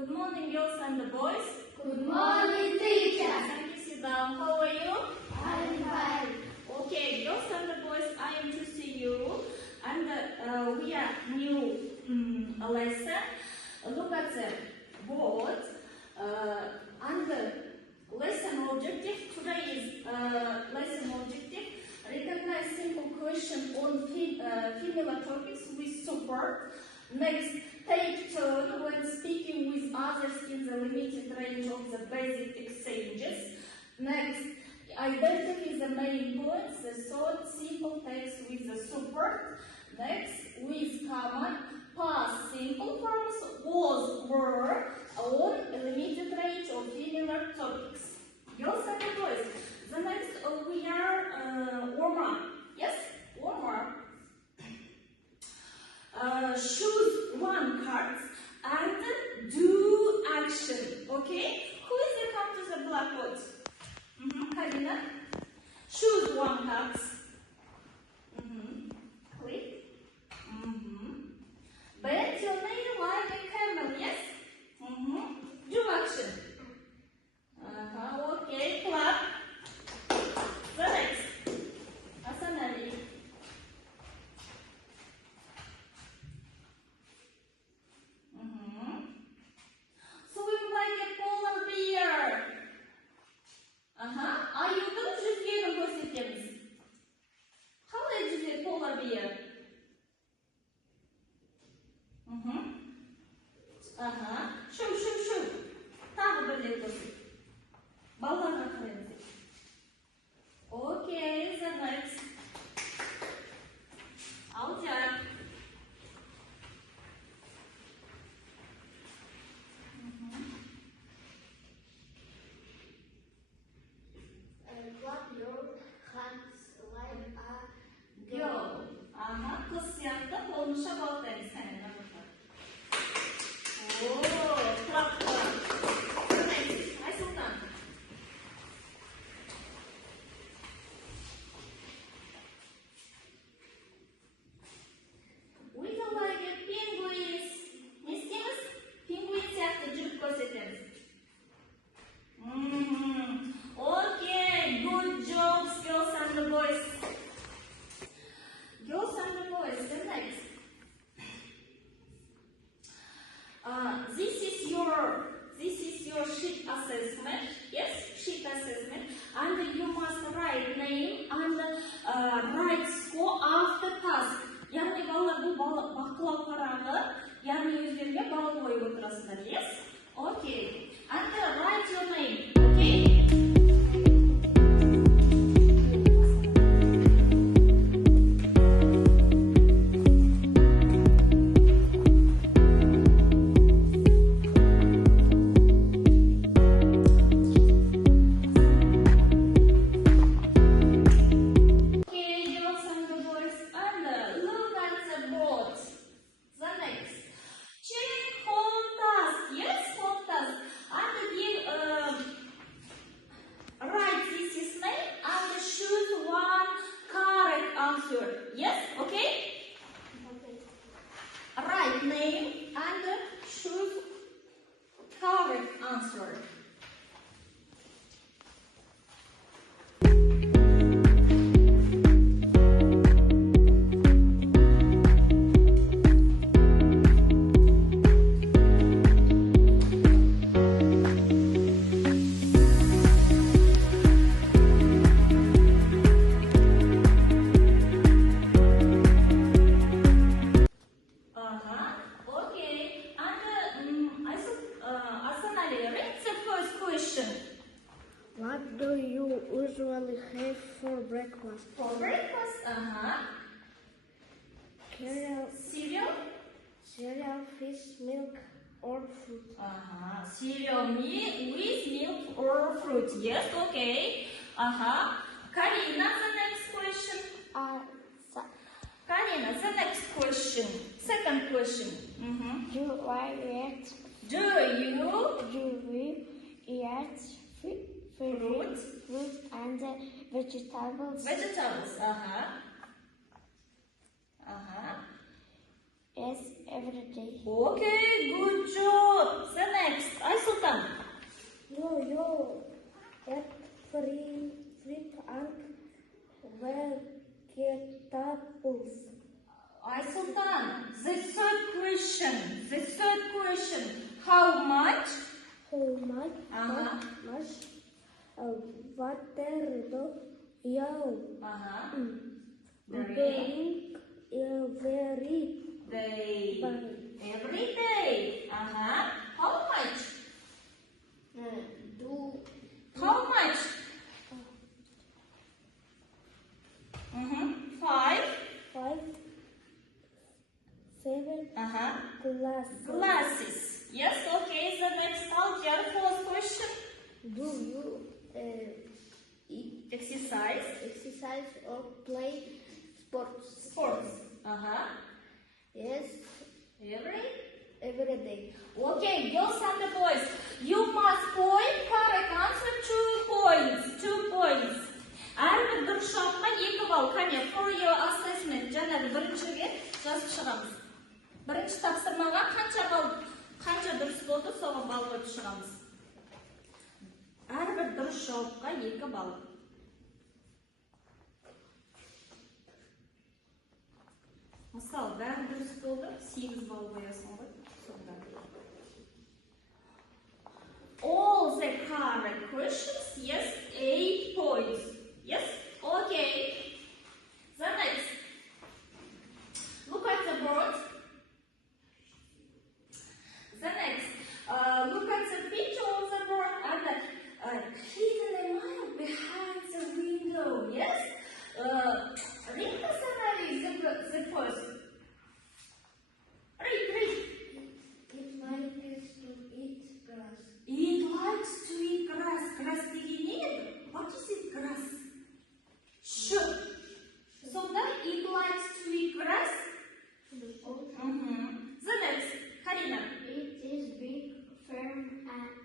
Good morning, girls and boys. Good morning, teacher. Thank you, sit down. How are you? I'm fine. Okay, girls and boys, I am to see you. And we are new lesson. Look at the board. And the lesson objective. Today is lesson objective. Recognize simple question on familiar topics with support. Next, take turn when speaking with others in the limited range of the basic exchanges. Next, identify the main points, the short, simple text with the support. Next, with common, past simple forms, was, were, on a limited range of familiar topics. Girls and boys, the next we are warm up. Yes, warm up. Choose one card and do action. Okay? Who is the come to the blackboard? Karina. Choose one card. Click. Bend your knee like a camel. Yes? Do action. Okay. Clap. The next. Asanali. Swim like a polar bear. Аюдың жүзгенін көрсетеміз. Қалай жүзеді polar bear? Шу. Тағы бір рет көрсет. Балаларға қараймыз. Okay, the next. Алжар. Clap your hands like a Girl. Kız сияқты қолын шапалақ тәріз. Clap. Айсұлтан. Wiggle like a penguin. Не істейміз? Пингвин сияқты жүріп көрсетеміз. Okay, good job, girls and boys. Girls and boys, the next. This is your sheet assessment. Yes, sheet assessment. And you must write name and write score after task. Яғни балалар бұл бақылау парағы, яғни өздеріне бал қойып отырасыздар. Yes? Okay. And write your name. Okay? Yes, okay? Write name and choose correct answer. What do you usually have for breakfast? For breakfast, Cereal, fish, milk, or fruit. Cereal with milk or fruit. Yes, okay. Karina, the next question. Karina, the next question. Second question. Do we eat fruit and vegetables? Vegetables, Yes, every day. Okay, good job. The next. Water, yau. Very Being very day. fine. Every day. How much? How much? 5. 5, 7 Glasses. Yes, okay. The next fourth question. Do you Exercise. or play sports? Sports. Yes, every day. Okay, girls and boys, you must point correct answer 2 points. 2 points. Әрбір дұрыс жауапқа 2 балл. Қане, for your assessment, жаңағы біріншіге жазып шығамыз. Бірінші тапсырмаға қанша дұрыс болды, соған балл қойып шығамыз. Әрбір дұрыс жауапқа 2 балл. Мысалы, бәрі дұрыс болды, 8 балл қоясың ғой. All the correct questions, yes, 8 points. Yes? Okay. The next. Look at the board. The next. Look at the picture on the board and hidden a mile behind the window. Yes? Read the summary, the first. Read. It likes to eat grass. It likes to eat grass. Grass деген не еді? What is it, grass? Should. So that it likes to eat grass? The next. Karina. It is big farm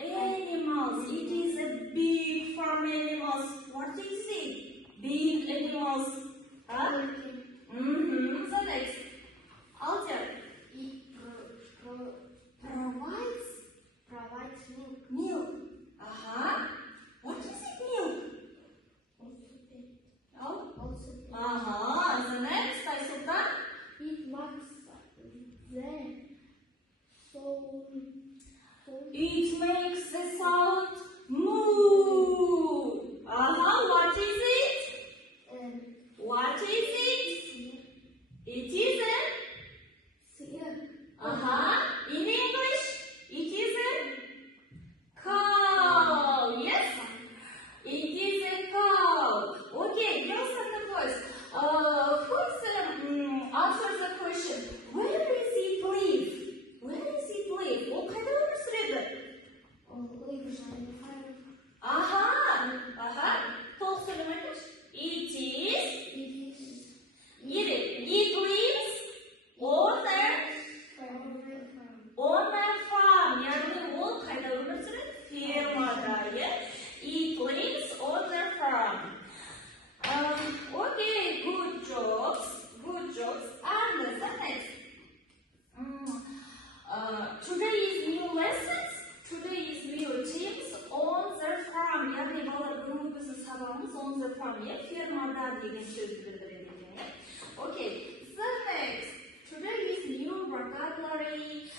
Animals. It is a big farm animals. What is it? Big animals. The next. Alter. It Provides milk. milk. What is it, milk? Also, The next. Aysultan. it makes the sound. It makes the sound moo. What is it? What is it? It is a in English, it is a cow. Yes, it is a cow. Okay, girls and boys. First, answer the question. Where is he live? Where is he live? Ол қайда өмір сүреді? Толық сөйлеп айтыңызшы. It lives on a farm. Яғни ол қайда өмір сүреді? Фермада, It lives on a farm. Okay, good jobs. And the next. Today is new lessons. Today is new teams on the farm. Яғни балалар бүгінгі біздің сабағымыз on the farm. Фермада деген сөзді білдіреді екен. Okay, the next. Today is new vocabulary.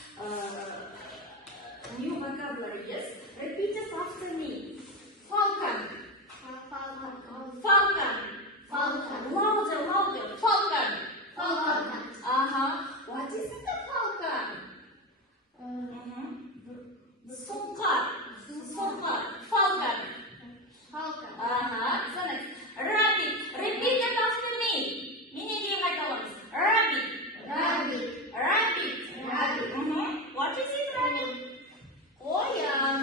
Yes. Repeat it after me. Falcon. Louder. Falcon. What is it, the falcon? Falcon. Falcon. The next. Rabbit. Repeat it after me. Менеге қайталамыз. Rabbit. What is it, rabbit? Қоян.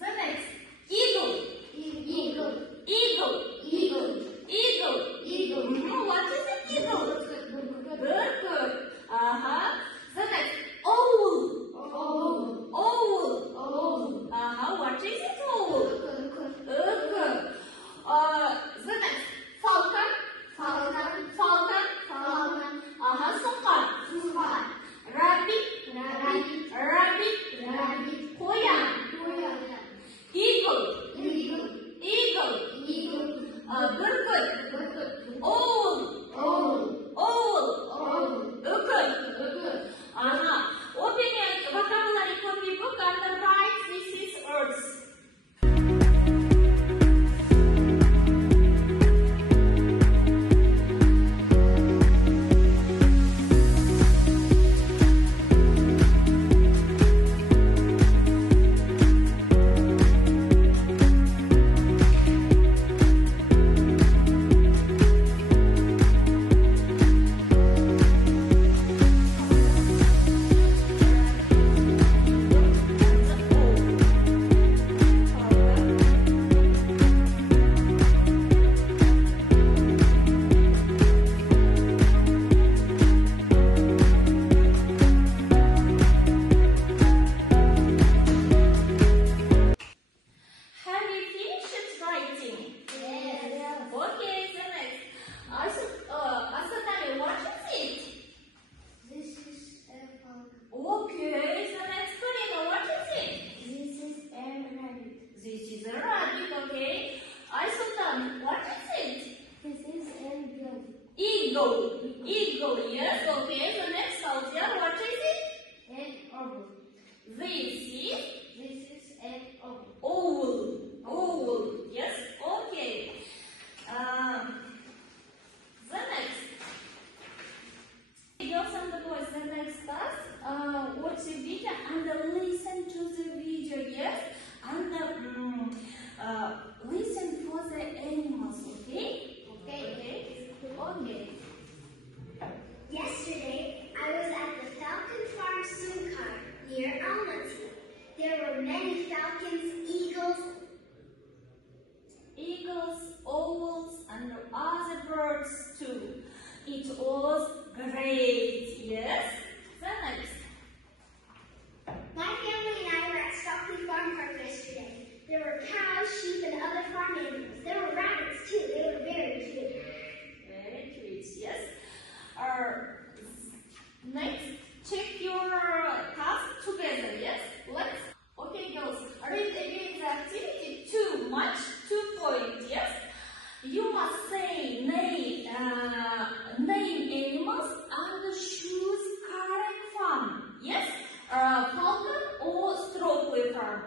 The next. Eagle.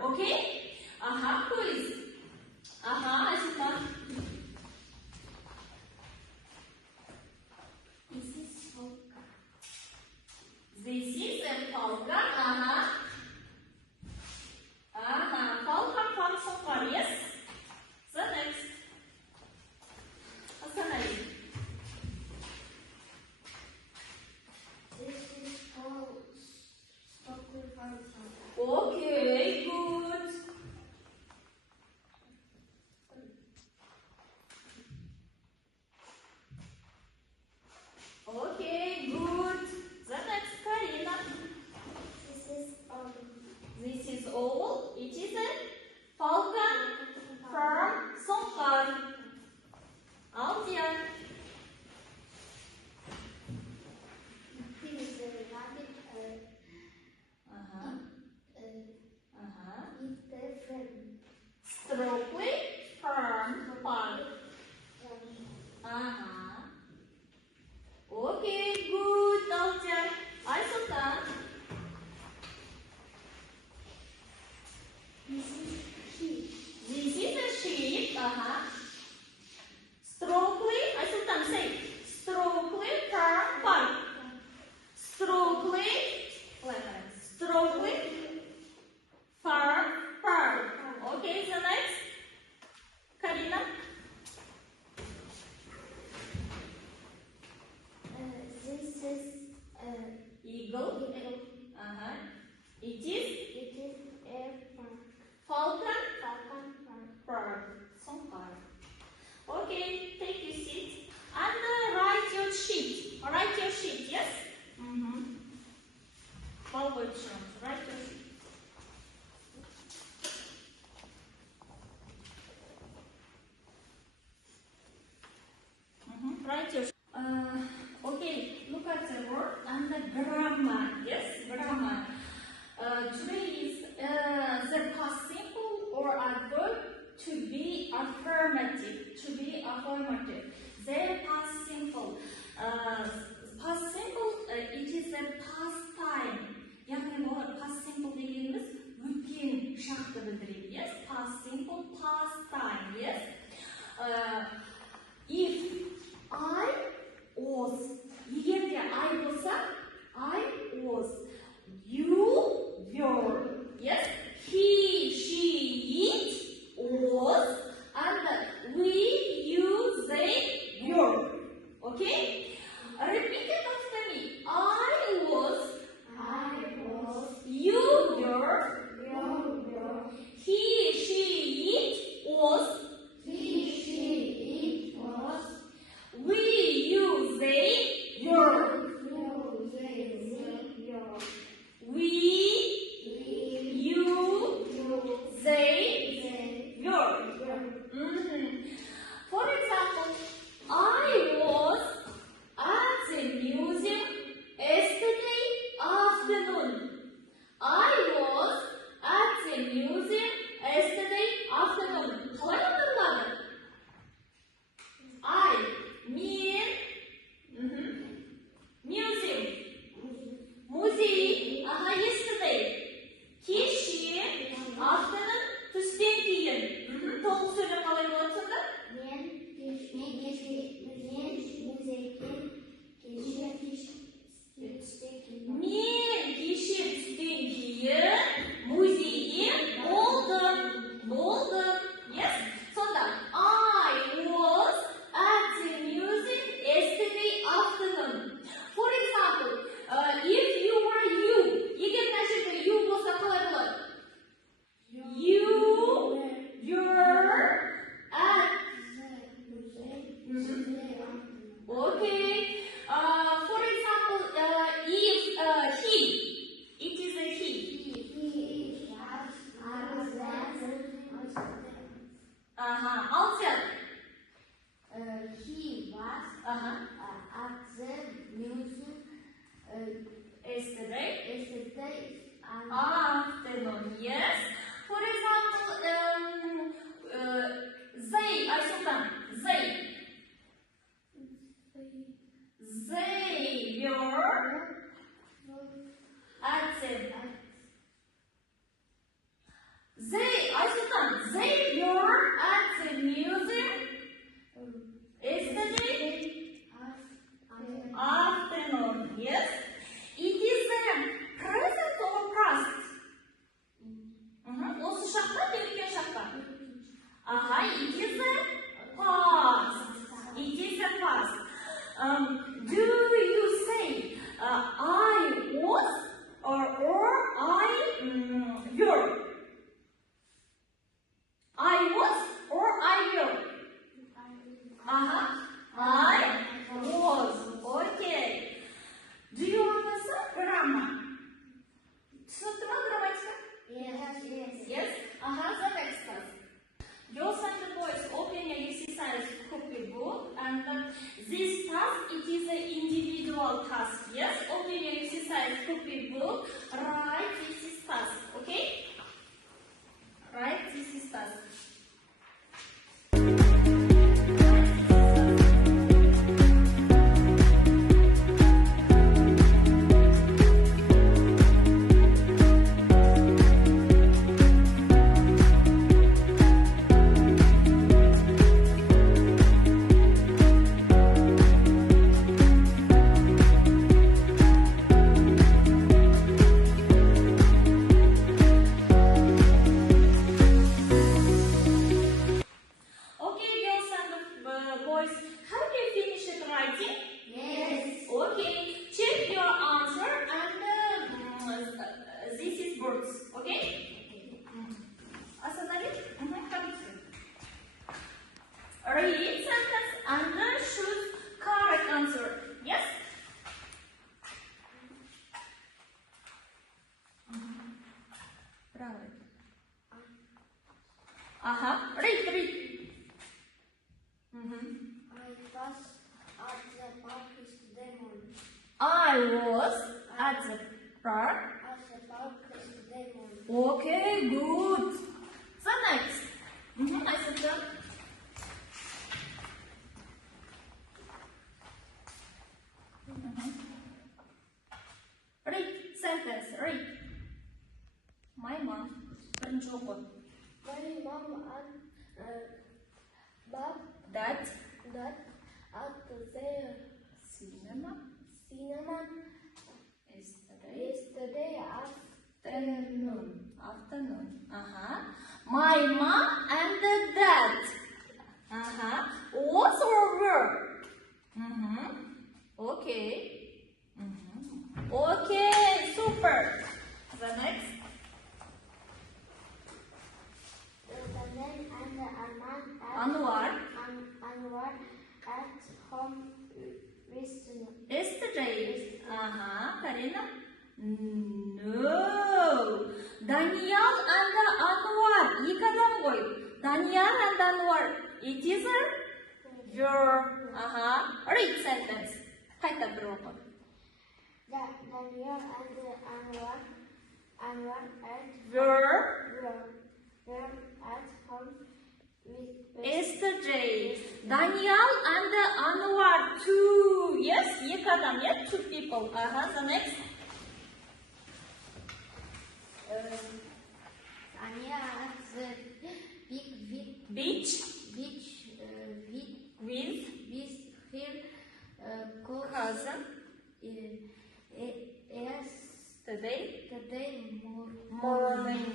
Okay? Who is? Ashifa. This is Falcon. This is a falcon. Falcon from somewhere. Yes. The next. What's the name? This is called Stockley Falcon. Okay, good. Okay, good. The next, Karina. This is owl. It is a falcon from Songkar. Aldia. This is a rabbit. It's a friend. Stropely from park. Okay, good, Aldia. Aysota. This is sheep. This is a sheep. Stropely. Aysota, say. Stropely from park. Stropely. Stropely from park. Okay, the next. Karina. This is Eagle. It is a falcon. park. Some park. Okay, take your seat and write your sheet. Write your sheet. Yes. Forward front. Write your sheet. Write your. Okay. Look at the word and the grammar. Yes, grammar. Today is the past simple or adverb to be affirmative. To be affirmative. The past simple. Past simple. It is a past time. Yani bu past simple dediğimiz ötken şartı bildireyim. Yes, past simple, past time. Yes. If I was, eğer de I olsa, I was, you were. Yes, he, she, it was, and we, you, they were. Okay? Repeat it after me. I was, you were, he, she, it was, we, you, they were. We, you, they were. For example, I was at the museum yesterday afternoon. I was at the museum yesterday afternoon. Қалай анықталады? I, мен, museum, музей, yesterday, кеше, afternoon, түстен кейін. Толық сөйлем қалай болады сонда? Мен кеше түстен кейін музейде болдым. Yes? Сонда I was at the museum yesterday afternoon. For example, if you were you, егер мына жерде you болса қалай болады? You were at. Okay. For example, if he, it is a he. Alter. He was at the museum Yesterday afternoon. afternoon. Yes. For example, they, Aysultan, they were at the They, Aysultan, they were at the museum yesterday afternoon. Yes? It is a present or past? Осы шақта, өткен шақта. It is a past. It is a past. Do you say I was or I were? I was or I were? I was. Okay. Do you understand grammar? Түсінікті ма грамматика? Yes. The next class. Girls and boys, open your exercise copybook, and this task, it is an individual task. Yes, open your exercise copybook, write this is task, okay? Write this is task. Read sentence and choose correct answer. Yes? Правильно. Read. I was at the park yesterday morning. Okay, good. So next. I said that. Read sentence. Read. My mom. My mom and Dad. at the Cinema. Yesterday Afternoon. My mom and dad. Was or were? Okay. Okay, super. The next. Anwar at home yesterday. Karina? No. Daniel and Anwar. İki adam koy. Daniel and Anwar. It is a your. Read sentence. Kayta bir oku. Daniel and Anwar were at home yesterday. Daniel and Anwar, two. Yes, iki adam, yeah, two people. The next. Daniel at the Beach. With her Cousin. Today Morning.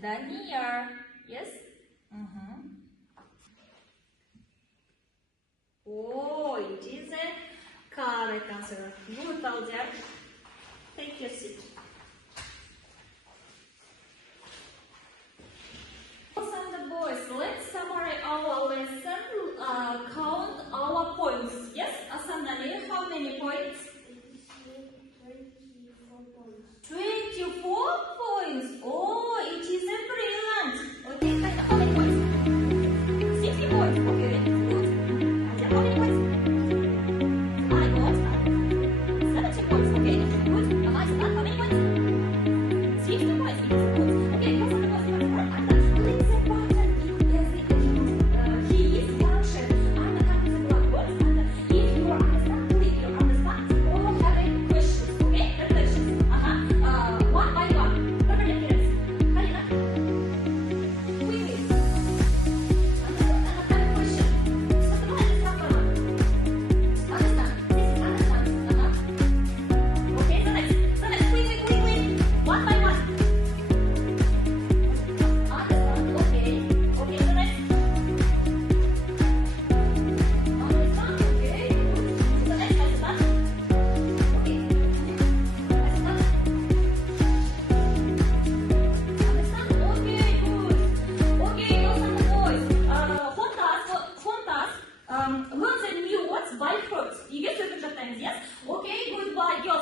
Daniel. Yes. Oh, it is a correct answer. Good, Aldia. Take your seat. Girls and boys, let's summarize our lesson. Count our points. Yes, Asandali, how many points? 24 points. Oh, it is a brilliant. Okay, how many points? 60 points. Okay, good. How many points? I got 70 points. Okay, good. Nice. good. Үйге сөйтіп жаттаймыз, yes? Okay, goodbye, girls.